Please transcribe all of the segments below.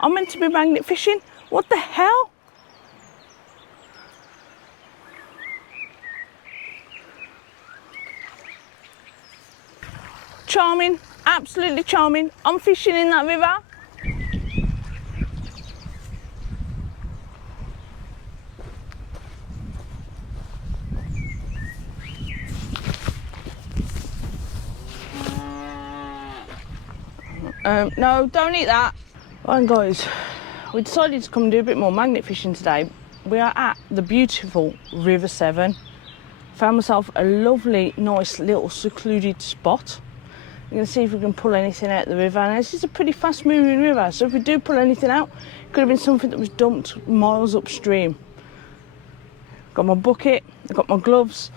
I'm meant to be magnet fishing? What the hell? Charming, absolutely charming. I'm fishing in that river. No, don't eat that. Right guys, we decided to come and do a bit more magnet fishing today. We are at the beautiful River Severn. Found myself a lovely, nice little secluded spot. We're going to see if we can pull anything out of the river. Now this is a pretty fast moving river, so if we do pull anything out, it could have been something that was dumped miles upstream. Got my bucket, I've got my gloves.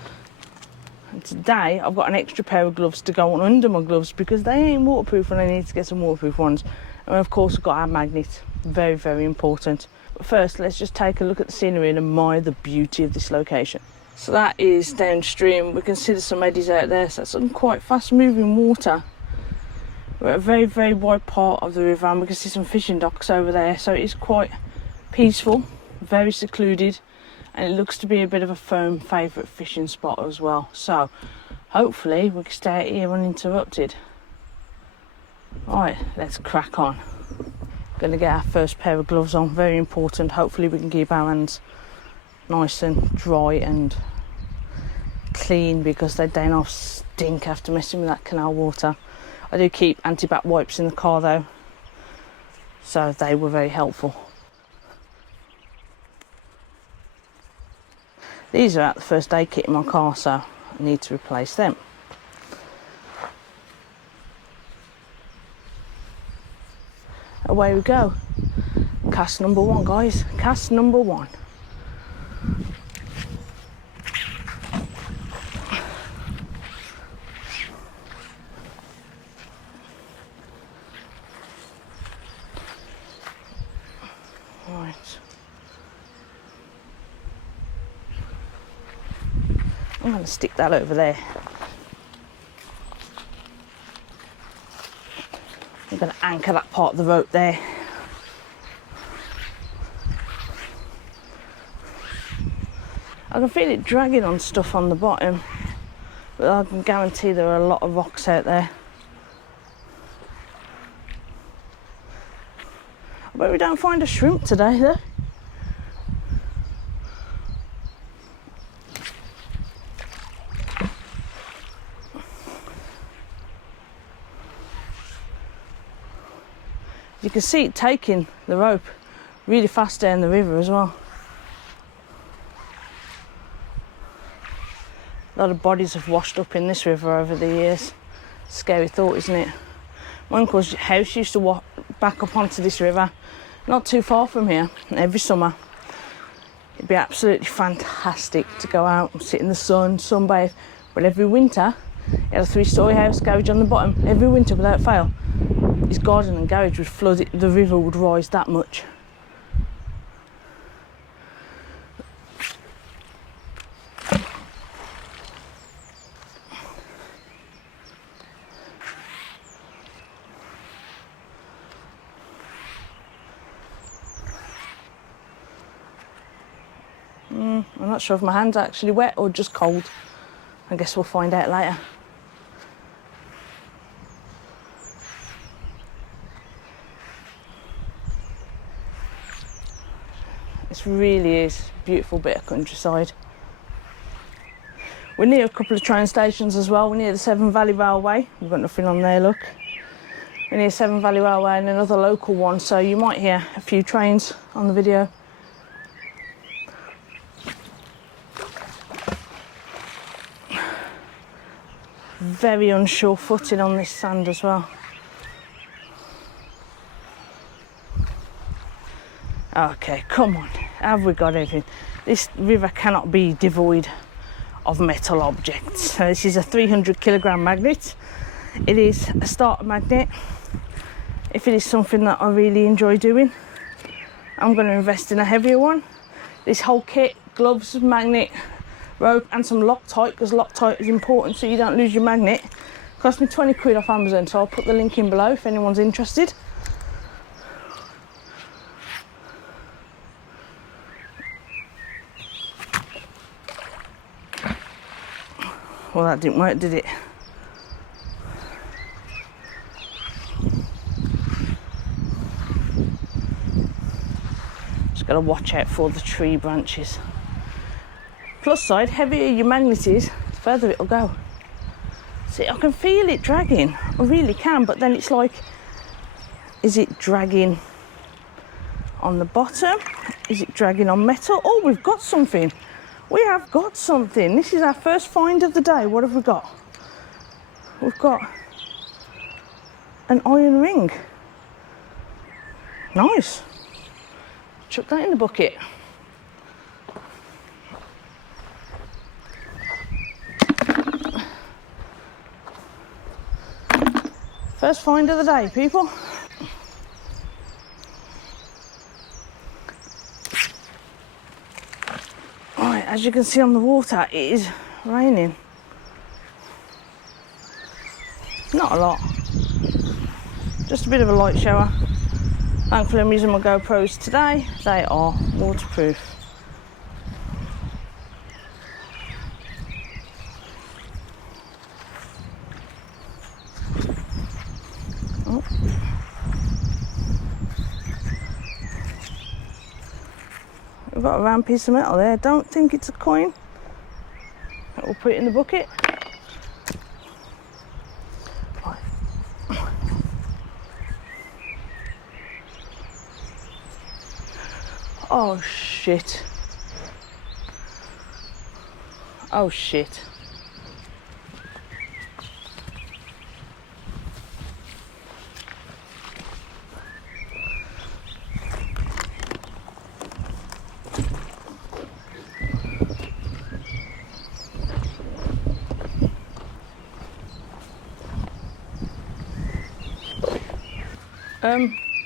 And today I've got an extra pair of gloves to go on under my gloves because they ain't waterproof and I need to get some waterproof ones. And of course we've got our magnet, very, very important. But first let's just take a look at the scenery and admire the beauty of this location. So that is downstream. We can see there's some eddies out there, so that's some quite fast moving water. We're at a very, very wide part of the river and we can see some fishing docks over there, so it is quite peaceful, very secluded. And it looks to be a bit of a firm favourite fishing spot as well. So hopefully we can stay out here uninterrupted. Right, let's crack on. Going to get our first pair of gloves on, very important. Hopefully we can keep our hands nice and dry and clean because they don't all stink after messing with that canal water. I do keep anti-bac wipes in the car though, so they were very helpful. These are out the first aid kit in my car, so I need to replace them. Away we go. Cast number one, guys. Cast number one. Right. I'm going to stick that over there. I'm going to anchor that part of the rope there. I can feel it dragging on stuff on the bottom, but I can guarantee there are a lot of rocks out there. I bet we don't find a shrimp today though. You can see it taking the rope really fast down the river as well. A lot of bodies have washed up in this river over the years. Scary thought, isn't it? My uncle's house used to walk back up onto this river, not too far from here, every summer. It'd be absolutely fantastic to go out and sit in the sun, sunbathe. But every winter, he had a 3-storey house, garage on the bottom. Every winter, without fail, his garden and garage would flood it, the river would rise that much. I'm not sure if my hand's actually wet or just cold. I guess we'll find out later. This really is a beautiful bit of countryside. We're near a couple of train stations as well. We're near the Severn Valley Railway. We've got nothing on there, look. We're near Severn Valley Railway and another local one, so you might hear a few trains on the video. Very unsure footing on this sand as well. Okay, come on, have we got everything? This river cannot be devoid of metal objects. So this is a 300 kilogram magnet. It is a starter magnet. If it is something that I really enjoy doing, I'm going to invest in a heavier one. This whole kit, gloves, magnet, rope and some Loctite, because Loctite is important so you don't lose your magnet. Cost me 20 quid off Amazon, so I'll put the link in below if anyone's interested. Well, that didn't work, did it? Just got to watch out for the tree branches. Plus side, heavier your magnet is, the further it'll go. See, I can feel it dragging. I really can, but then it's like, is it dragging on the bottom? Is it dragging on metal? Oh, we've got something. We have got something. This is our first find of the day. What have we got? We've got an iron ring. Nice. Chuck that in the bucket. First find of the day, people. Right, as you can see on the water, it is raining. Not a lot. Just a bit of a light shower. Thankfully, I'm using my GoPros today. They are waterproof. Oh. We've got a round piece of metal there. Don't think it's a coin. We'll put it in the bucket. Right. Oh shit. Oh shit.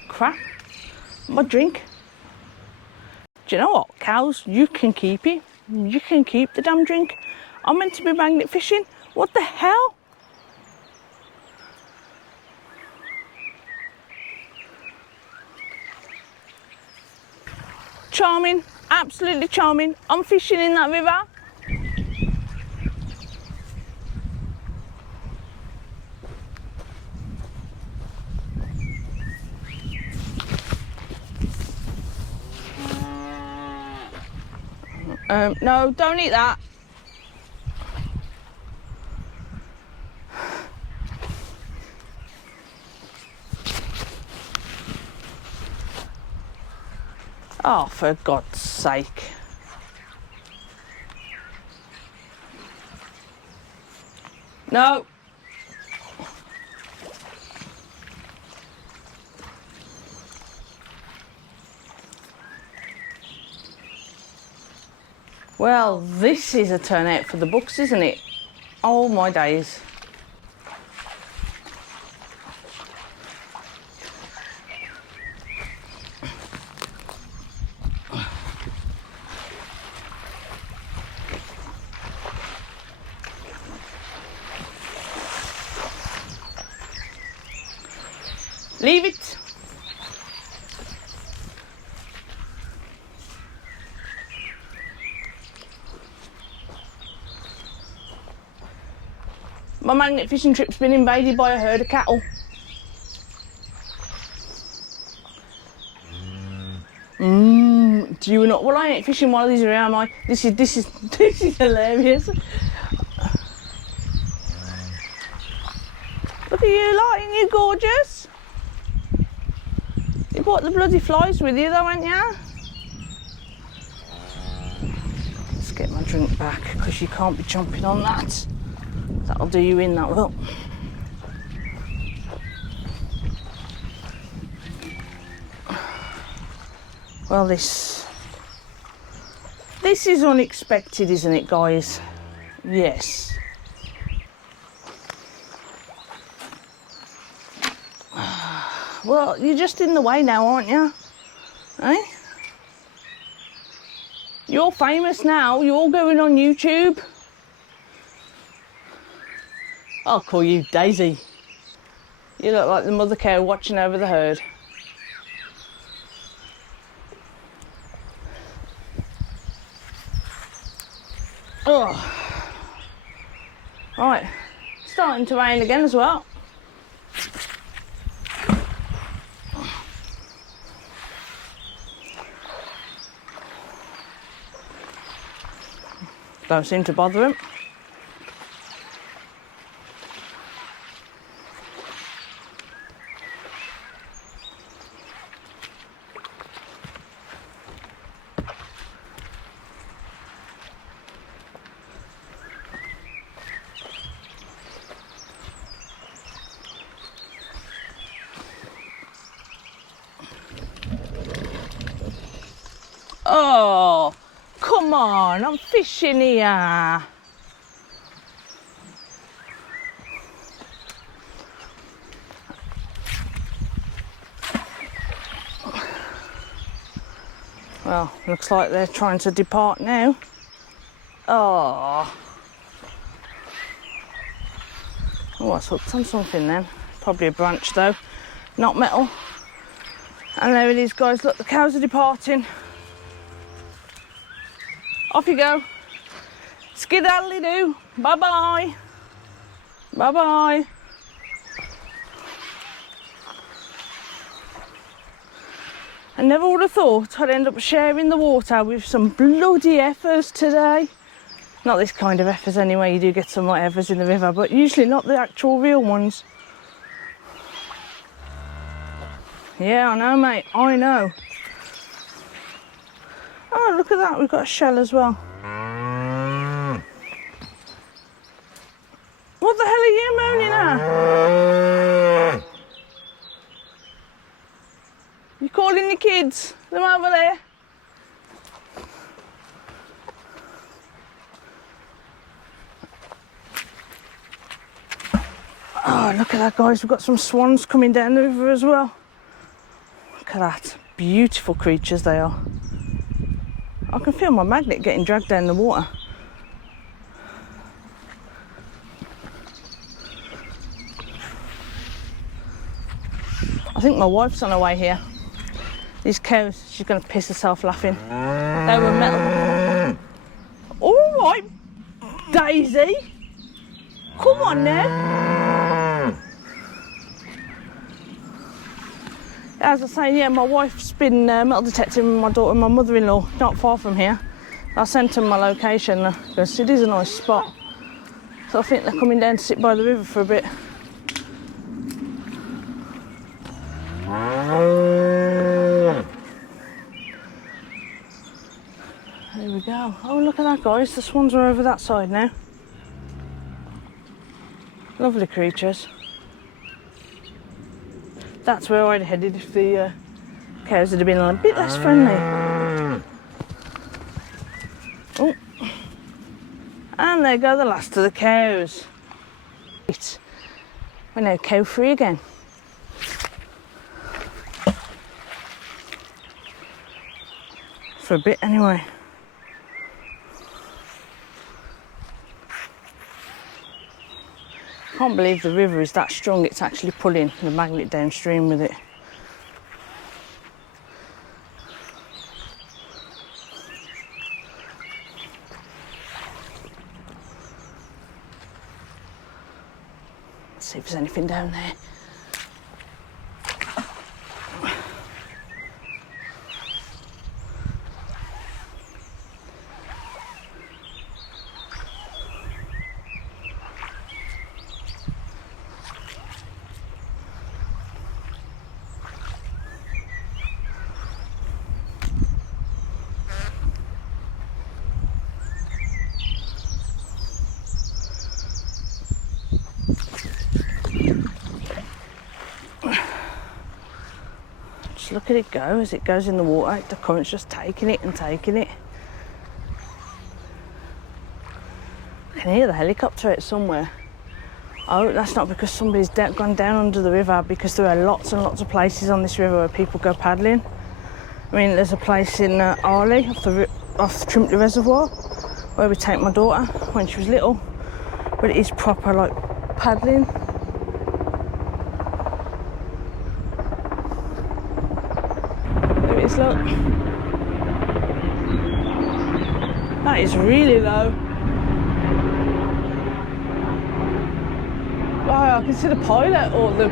Crap. My drink. Do you know what? Cows, you can keep it. You can keep the damn drink. I'm meant to be magnet fishing. What the hell? Charming. Absolutely charming. I'm fishing in that river. No, don't eat that. Oh, for God's sake. No. Well, this is a turnout for the books, isn't it? Oh my days. Leave it. My magnet fishing trip's been invaded by a herd of cattle. Do you not? Well, I ain't fishing while these are around, am I? This is hilarious. Look at you lot, ain't you gorgeous? You brought the bloody flies with you though, ain't ya? Let's get my drink back, because you can't be chomping on that. That'll do you in, that will. Well, this is unexpected, isn't it, guys? Yes. Well, you're just in the way now, aren't you? Eh? You're famous now. You're all going on YouTube. I'll call you Daisy. You look like the mother cow watching over the herd. Oh. Right, starting to rain again as well. Don't seem to bother him. Oh, come on, I'm fishing here. Well, looks like they're trying to depart now. Oh. Oh, it's hooked on something then. Probably a branch though, not metal. And there it is, guys. Look, the cows are departing. Off you go. Skidaddly-doo. Bye-bye. Bye-bye. I never would have thought I'd end up sharing the water with some bloody heifers today. Not this kind of heifers anyway, you do get some like heifers in the river, but usually not the actual real ones. Yeah, I know, mate, I know. Oh, look at that, we've got a shell as well. What the hell are you moaning at? You calling the kids? Them over there? Oh, look at that, guys. We've got some swans coming down the river as well. Look at that. Beautiful creatures they are. I can feel my magnet getting dragged down the water. I think my wife's on her way here. These cows, she's going to piss herself laughing. They were metal. All right, Daisy. Come on now. As I say, yeah, my wife's been metal detecting with my daughter and my mother-in-law, not far from here. I sent them my location because it is a nice spot. So I think they're coming down to sit by the river for a bit. There we go. Oh, look at that, guys. The swans are over that side now. Lovely creatures. That's where I'd headed if the cows had been a bit less friendly. Oh. And there go the last of the cows. Right. We're now cow free again. For a bit anyway. I can't believe the river is that strong, it's actually pulling the magnet downstream with it. Let's see if there's anything down there. Look at it go as it goes in the water. The current's just taking it and taking it. I can hear the helicopter out somewhere. Oh, that's not because somebody's gone down under the river, because there are lots and lots of places on this river where people go paddling. I mean, there's a place in Arley off Trimley Reservoir where we take my daughter when she was little, but it is proper like paddling. Look, that is really low. I can see the pilot or the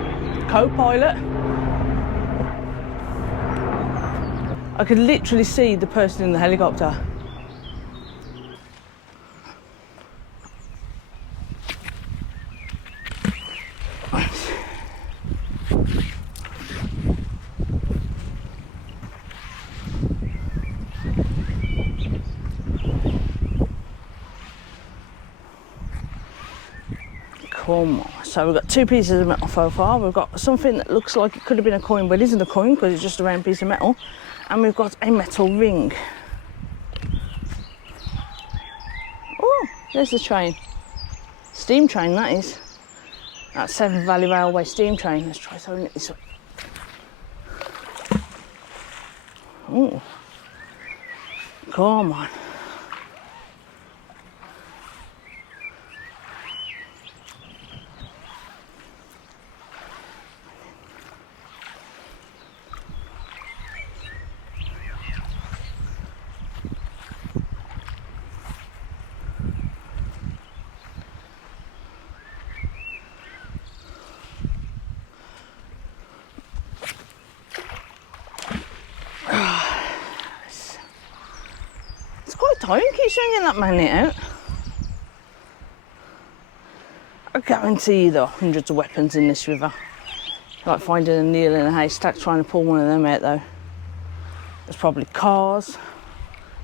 co-pilot. I could literally see the person in the helicopter. Come on. So we've got two pieces of metal so far. We've got something that looks like it could have been a coin, but isn't a coin because it's just a round piece of metal. And we've got a metal ring. Oh, there's the train. Steam train, that is. That's Severn Valley Railway steam train. Let's try throwing it this way. Oh, come on. Time keeps swinging that magnet out. I guarantee you there are hundreds of weapons in this river. Like finding a needle in a haystack, trying to pull one of them out though. There's probably cars,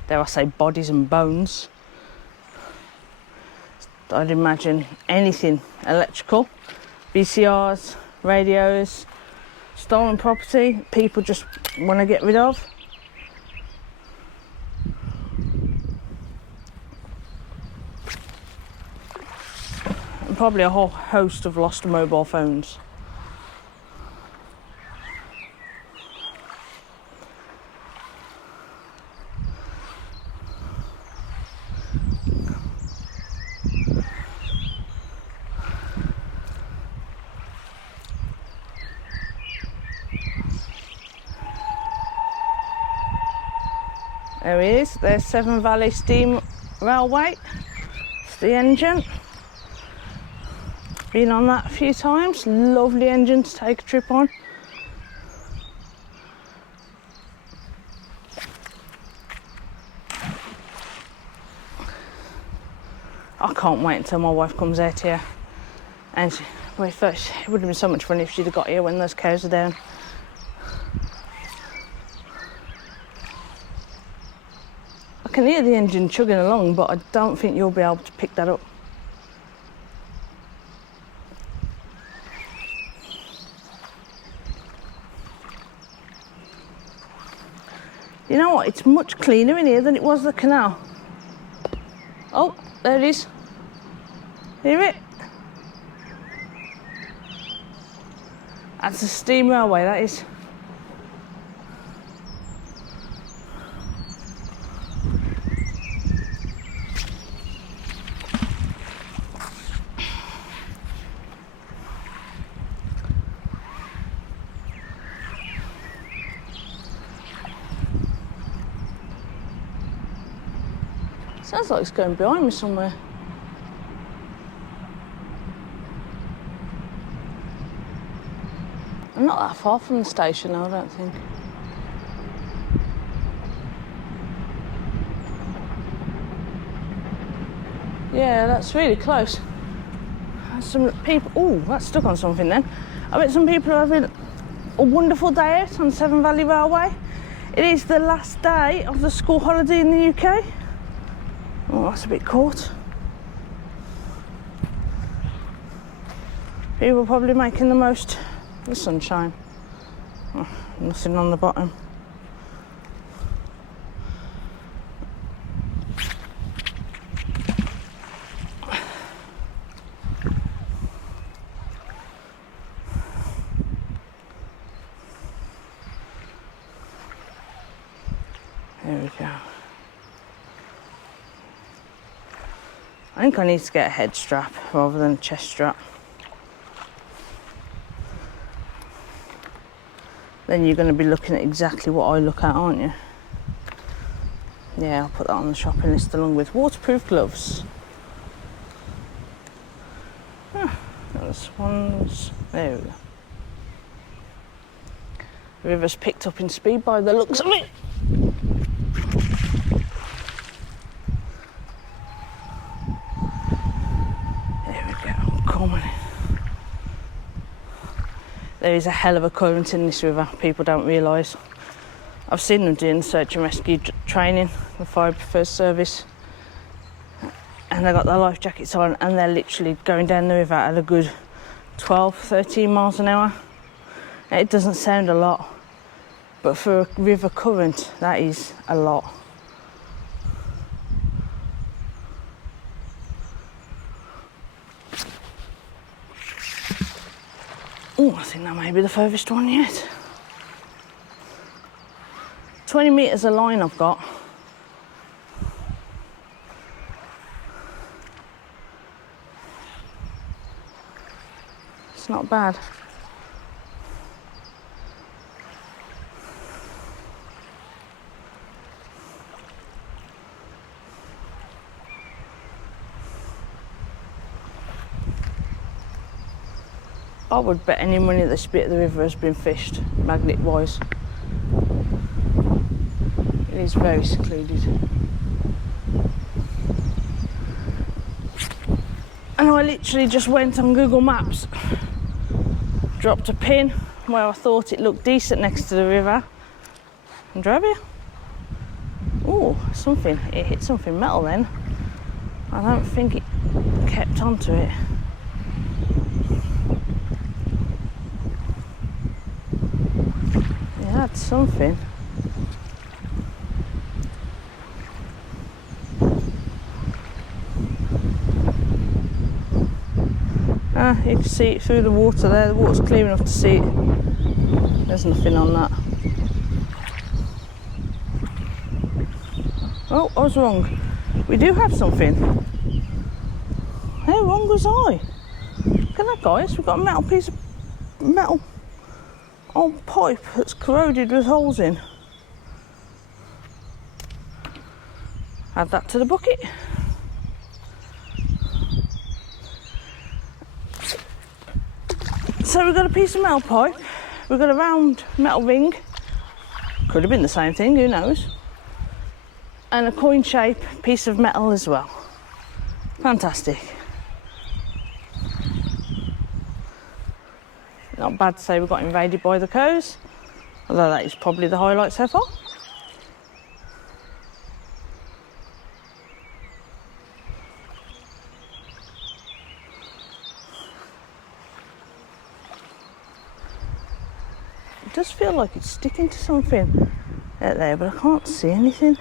dare I say bodies and bones. I'd imagine anything electrical, VCRs, radios, stolen property, people just want to get rid of. Probably a whole host of lost mobile phones. There he is, there's Severn Valley Steam Railway. It's the engine. Been on that a few times. Lovely engine to take a trip on. I can't wait until my wife comes out here. And it would have been so much fun if she'd have got here when those cows are down. I can hear the engine chugging along, but I don't think you'll be able to pick that up. You know what, it's much cleaner in here than it was the canal. Oh, there it is. Hear it? That's a steam railway, that is. Sounds like it's going behind me somewhere. I'm not that far from the station now, I don't think. Yeah, that's really close. Some people, oh, that's stuck on something then. I bet some people are having a wonderful day out on Severn Valley Railway. It is the last day of the school holiday in the UK. Oh, that's a bit caught. People are probably making the most of the sunshine. Oh, nothing on the bottom. There we go. I think I need to get a head strap rather than a chest strap. Then you're going to be looking at exactly what I look at, aren't you? Yeah, I'll put that on the shopping list along with waterproof gloves. Oh, that The Swans, there we go. The river's picked up in speed by the looks of it. There we go, coming in. There is a hell of a current in this river, people don't realise. I've seen them doing search and rescue training, the fire first service, and they've got their life jackets on and they're literally going down the river at a good 12, 13 miles an hour. It doesn't sound a lot, but for a river current, that is a lot. Oh, I think that may be the furthest one yet. 20 metres of line I've got. It's not bad. I would bet any money this bit of the river has been fished, magnet-wise. It is very secluded. And I literally just went on Google Maps, dropped a pin where I thought it looked decent next to the river, and drove here. Oh, something, it hit something metal then. I don't think it kept onto it. It had something. You can see it through the water there. The water's clear enough to see it. There's nothing on that. Oh, I was wrong. We do have something. How wrong was I? Look at that, guys. We've got a metal piece of metal old pipe that's corroded with holes in. Add that to the bucket. So we've got a piece of metal pipe, we've got a round metal ring, could have been the same thing, who knows, and a coin shape piece of metal as well. Fantastic. Not bad to say we got invaded by the cows, although that is probably the highlight so far. It does feel like it's sticking to something out there, but I can't see anything.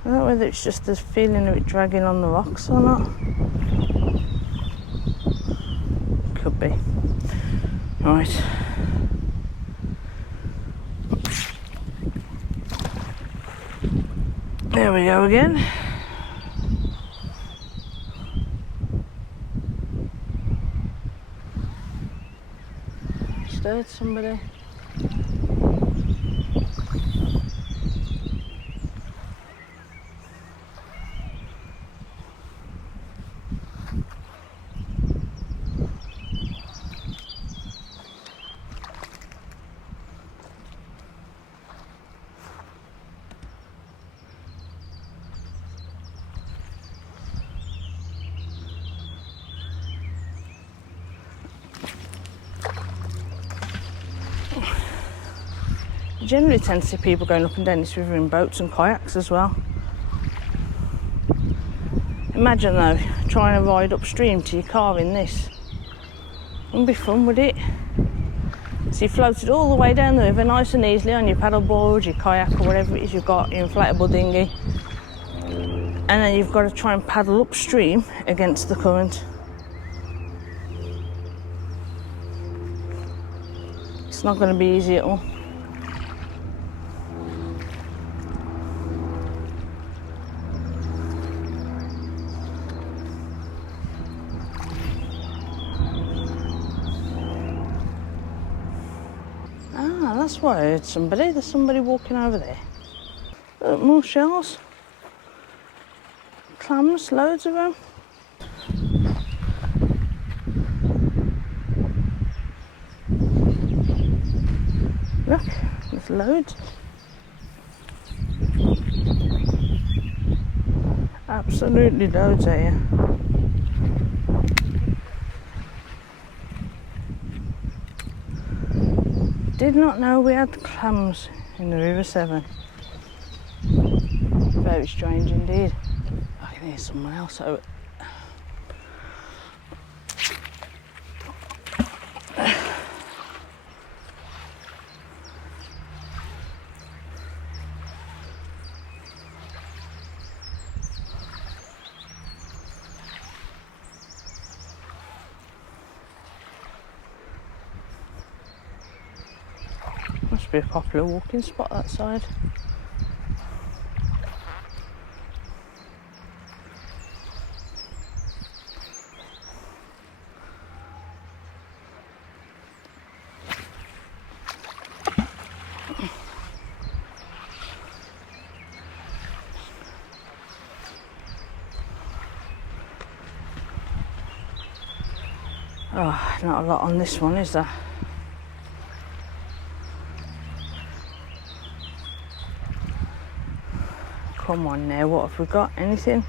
I don't know whether it's just this feeling of it dragging on the rocks or not. Could be. Right. There we go again. Stirred somebody. You generally tend to see people going up and down this river in boats and kayaks as well. Imagine though, trying to ride upstream to your car in this. Wouldn't be fun, would it? So you floated all the way down the river nice and easily on your paddleboard, your kayak or whatever it is you've got, your inflatable dinghy. And then you've got to try and paddle upstream against the current. It's not going to be easy at all. That's why I heard somebody. There's somebody walking over there. Look, more shells. Clams, loads of them. Look, there's loads. Absolutely loads here. Did not know we had clams in the River Severn. Very strange indeed. I can hear someone else over. Must be a popular walking spot that side. Oh, not a lot on this one, is there? Come on now, what have we got? Anything?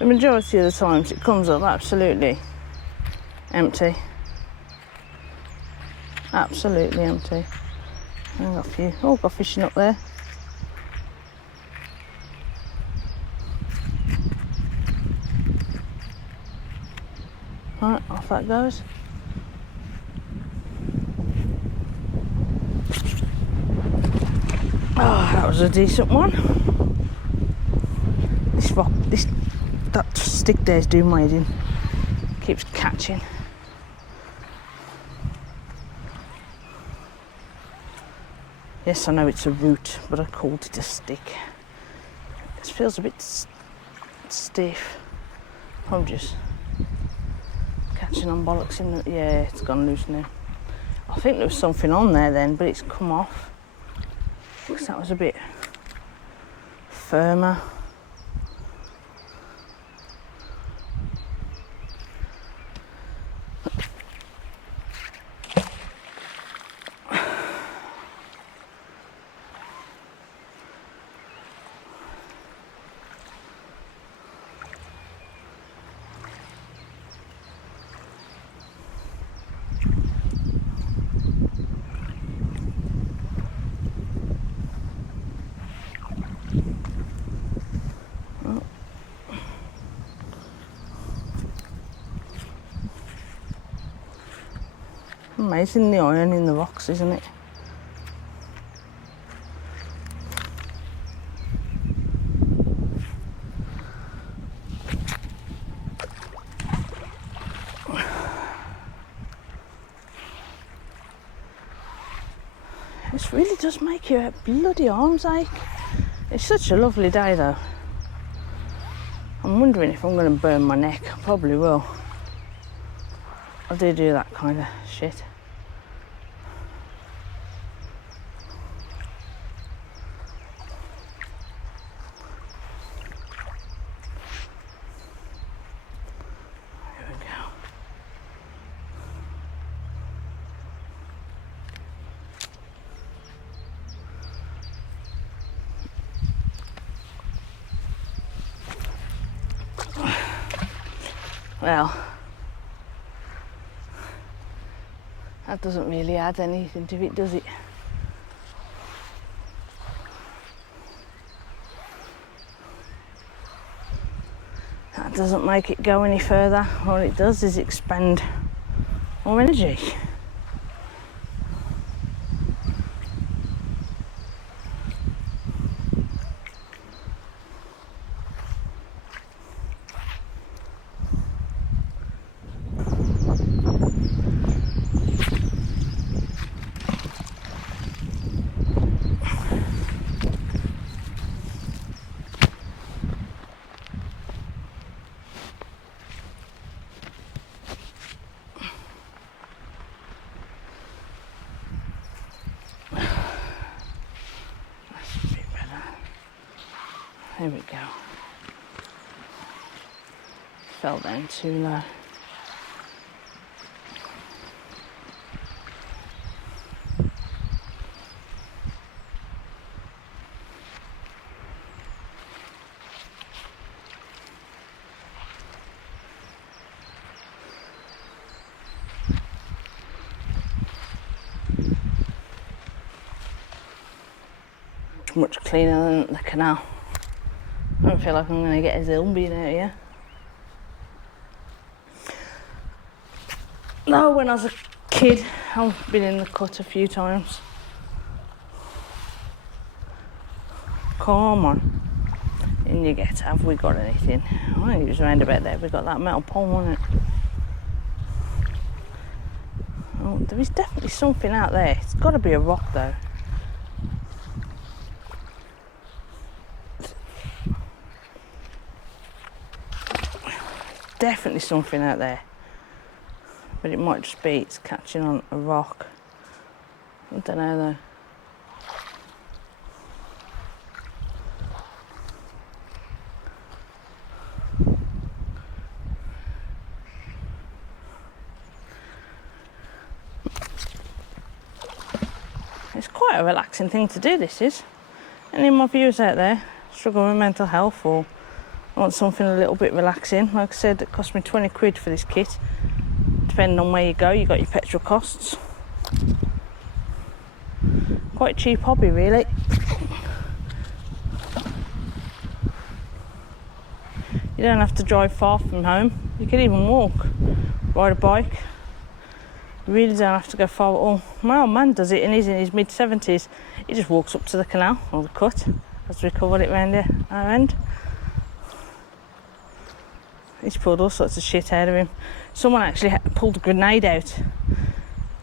The majority of the times it comes up absolutely empty. Absolutely empty. I've got a few. Oh, got fishing up there. Right, off that goes. Oh, that was a decent one. That stick there's doing my head in. Keeps catching. Yes, I know it's a root, but I called it a stick. It feels a bit stiff. I'm just catching on bollocks in the... Yeah, it's gone loose now. I think there was something on there then, but it's come off. Because that was a bit firmer. Amazing the iron in the rocks, isn't it? This really does make your bloody arms ache. It's such a lovely day though. I'm wondering if I'm going to burn my neck. I probably will. I do that kind of shit. Here we go. Well, that doesn't really add anything to it, does it? That doesn't make it go any further. All it does is expend more energy. There we go. Fell down too low. much cleaner than the canal. I don't feel like I'm going to get as ill being out here. No, when I was a kid, I've been in the cut a few times. Come on. In you get. Have we got anything? I think it was round about there. We got that metal pole, wasn't it? Oh, there is definitely something out there. It's got to be a rock, though. Definitely something out there. But it might just be it's catching on a rock. I don't know, though. It's quite a relaxing thing to do, this is. Any of my viewers out there struggling with mental health or want something a little bit relaxing, like I said, it cost me 20 quid for this kit. Depending on where you go, you got your petrol costs. Quite a cheap hobby, really. You don't have to drive far from home. You can even walk, ride a bike. You really don't have to go far at all. My old man does it, and he's in his mid-70s. He just walks up to the canal or the cut, as we call it round here, our end. He's pulled all sorts of shit out of him. Someone actually pulled a grenade out.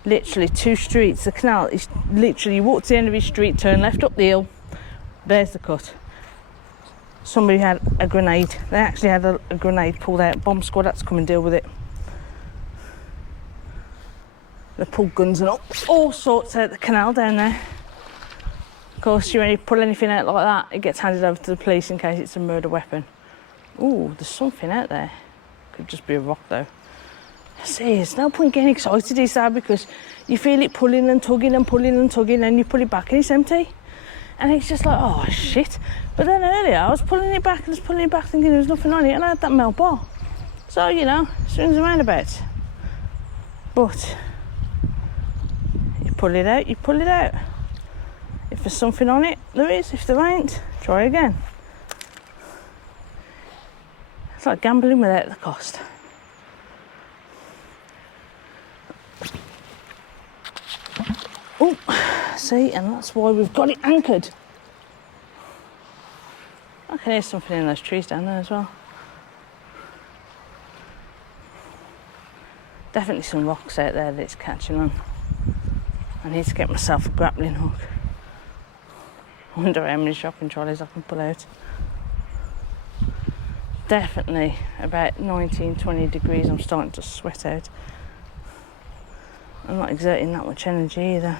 Literally 2 streets. The canal is literally, you walk to the end of his street, turn left up the hill, there's the cut. Somebody had a grenade. They actually had a grenade pulled out. Bomb squad had to come and deal with it. They pulled guns and all sorts out the canal down there. Of course, you only pull anything out like that, it gets handed over to the police in case it's a murder weapon. Ooh, there's something out there. Could just be a rock, though. See, there's no point getting excited, is there? Because you feel it pulling and tugging and pulling and tugging, and you pull it back and it's empty. And it's just like, oh, shit. But then earlier, I was pulling it back thinking there was nothing on it, and I had that melt bar. So, you know, swings and roundabouts. But you pull it out, you pull it out. If there's something on it, there is. If there ain't, try again. It's like gambling without the cost. Oh, see, and that's why we've got it anchored. I can hear something in those trees down there as well. Definitely some rocks out there that it's catching on. I need to get myself a grappling hook. I wonder how many shopping trolleys I can pull out. Definitely about 19, 20 degrees, I'm starting to sweat out. I'm not exerting that much energy either.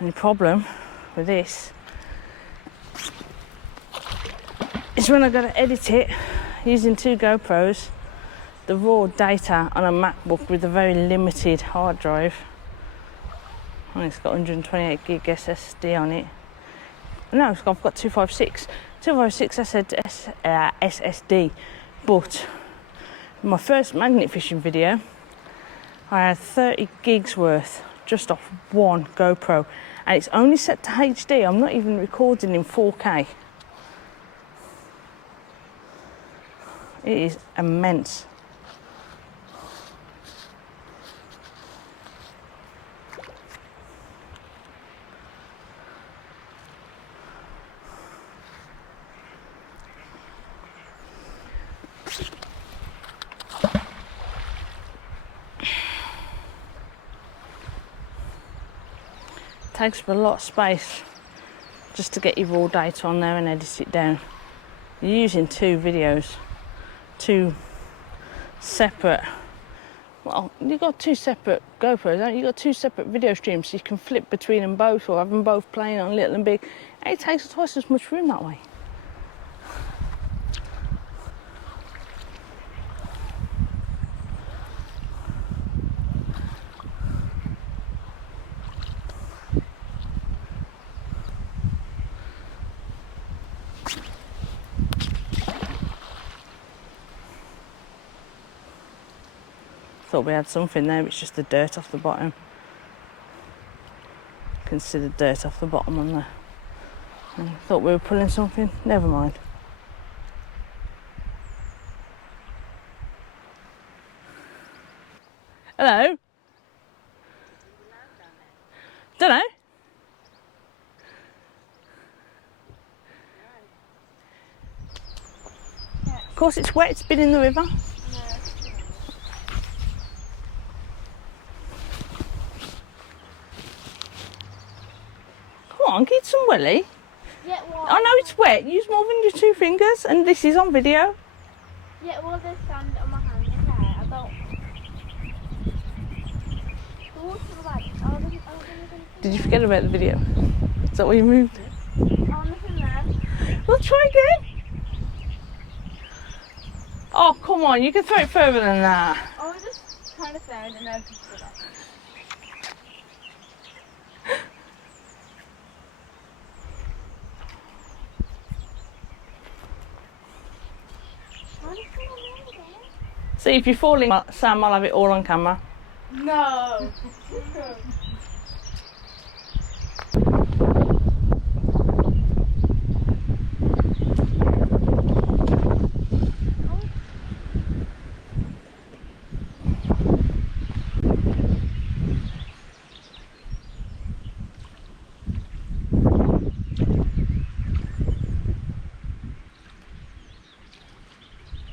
And the problem with this is when I got to edit it using 2 GoPros, the raw data on a MacBook with a very limited hard drive. And it's got 128 gig SSD on it. No, I've got 256. 256 SSD. But in my first magnet fishing video, I had 30 gigs worth just off one GoPro. And it's only set to HD. I'm not even recording in 4K. It is immense. Takes up a lot of space just to get your raw data on there and edit it down. You're using 2 videos, 2 separate, well, you've got 2 separate GoPros, haven't you? You've got 2 separate video streams, so you can flip between them both or have them both playing on little and big. And it takes twice as much room that way. Thought we had something there, it's just the dirt off the bottom. Considered dirt off the bottom on there. And thought we were pulling something, never mind. Hello? Dunno. Of course it's wet, it's been in the river. Come on, get some welly. Yeah, well, I know it's wet, use more than your 2 fingers, and this is on video. yeah, well, there's sand on my hand, okay? I don't... Did you forget about the video? Is that why you moved? Oh, nothing there. Well, try again. Oh, come on, you can throw it further than that. I was just kind of found and I picked it up. See, if you're falling, Sam, I'll have it all on camera. No.